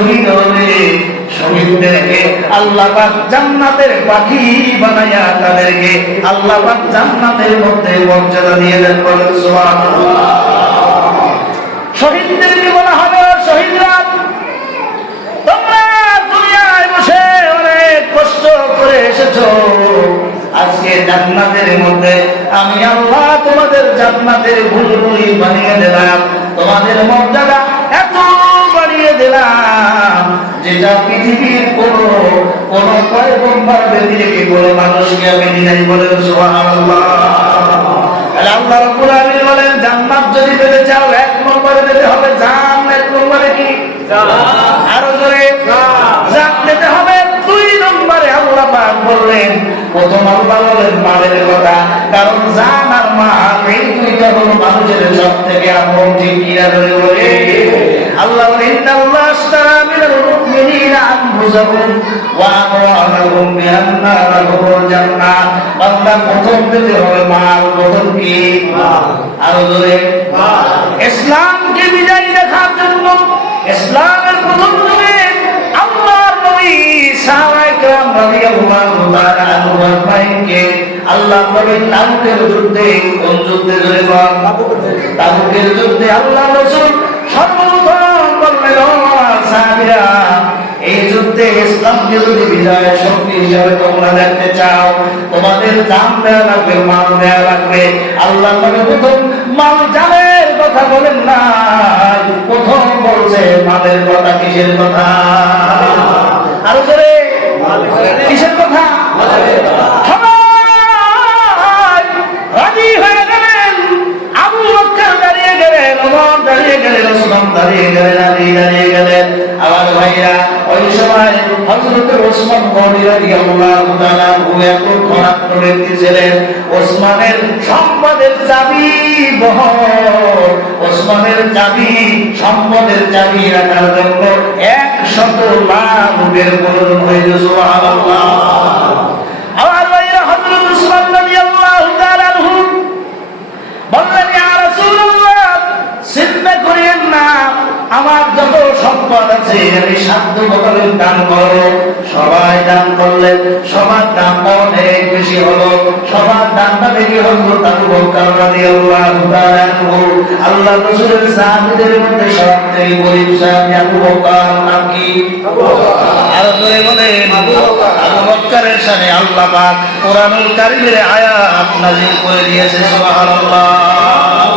শহীদ হবে, শহীদদেরকে আল্লাহ পাক জান্নাতের পাখি বানায়া তাদেরকে আল্লাহ পাক জান্নাতের মধ্যে মর্যাদা দিয়ে দেন। বলেন সুবহানাল্লাহ। শহীদদেরকে বলা হবে, শহীদরা তোমরা দুনিয়ায় বসে অনেক কষ্ট করে এসেছো, আজকে জান্নাতের মধ্যে আমি আল্লাহ তোমাদের জান্নাতের বুলবুলি বানিয়ে দিলাম, তোমাদের মর্যাদা এত বাড়িয়ে দিলাম যেটা পৃথিবীর কোন পয়গম্বর ব্যতিরেকে কোন মানুষকে আমি দিই। বলেন সুবহানাল্লাহ। আল্লাহ রাব্বুল আলামিন বলেন জান্নাত যদি পেতে চাও এক নম্বরে পেতে হবে জান। এক নম্বরে কি? আরো জোরে জান পেতে হবে। দুই নম্বরে আল্লাহ পাক বললেন, প্রথম আল্লাহ বলেন মালের কথা, কারণ জান আর মাল এই দুইটা হলো মানুষের সব থেকে আপন। ঠিক কিনা ধরে বলে আল্লাহ বলেন ইন্নাল্লাহ আশতারা মিনাল মুমিনিনা আনফুসাহুম ওয়া আমওয়ালাহুম বিআন্না লাহুমুল জান্নাহ। বান্দা প্রথম পেতে হবে মাল। প্রথম কি? আরো জোরে ইসলামকে বিজয়ী দেখার জন্য ইসলামের প্রথম যুগে আল্লাহর নবী সাহাবায়ে কেরাম রাদিয়াল্লাহু তাআলা আনহুম আজমাইনকে আল্লাহর নবী তাবুকের যুদ্ধে, কোন যুদ্ধে ধরে বল? তাবুকের যুদ্ধে আল্লাহ রাসূল সর্বপ্রথম বললেন, ও সাহাবীরা, এই যুদ্ধে ইসলামকে যদি বিজয়ের শক্তি হিসেবে তোমরা দেখতে চাও, তোমাদের জান দেওয়া লাগবে, মাল দেওয়া লাগবে। আল্লাহ নবী প্রথম মাল জানের কথা বলেন না, প্রথম বলছে মালের কথা। কিসের কথা? আরো জোরে কিসের কথা? সবাই রাজি হয়ে গেলেন। আবু বকর দাঁড়িয়ে গেলেন, ওমর দাঁড়িয়ে গেলেন, ওসমান দাঁড়িয়ে গেলেন, আলী দাঁড়িয়ে গেলেন। আমার ভাইরা, ওই সময় হযরত ওসমান গনি রাদিয়াল্লাহু তাআলা এত ধনাত্ম ব্যক্তি ছিলেন। ওসমানের সম্পদের চাবি বহন, ওসমানের চাবি, সম্পদের চাবি রাখার জন্য 100 লাখ বের করুন হয়েছে। সুবহানাল্লাহ। আমার ভাইরা, হযরত ওসমান রাদিয়াল্লাহু তাআলা আনহু বললেন, ইয়া রাসূলুল্লাহ, চিন্তা করিয়েন না, আমার যত সম্পদ আছে আমি সাধ্য মতো দান করো। সবাই দান করলেন, সবার দাম অনেক বেশি হলো। সবার দানটা দেখে হযরত আবু বকর রাদিয়াল্লাহু তাআলা আনহু আল্লাহ রাসূলের সাহাবীদের মধ্যে সবথেকে গরীব সাহাবী আবু বকর। নাম কি? আর জোরে বলেন আবু বকরের শানে আল্লাহ পাক কোরআনুল কারীমের আয়াত নাযিল করে দিয়েছে। সুবহানাল্লাহ।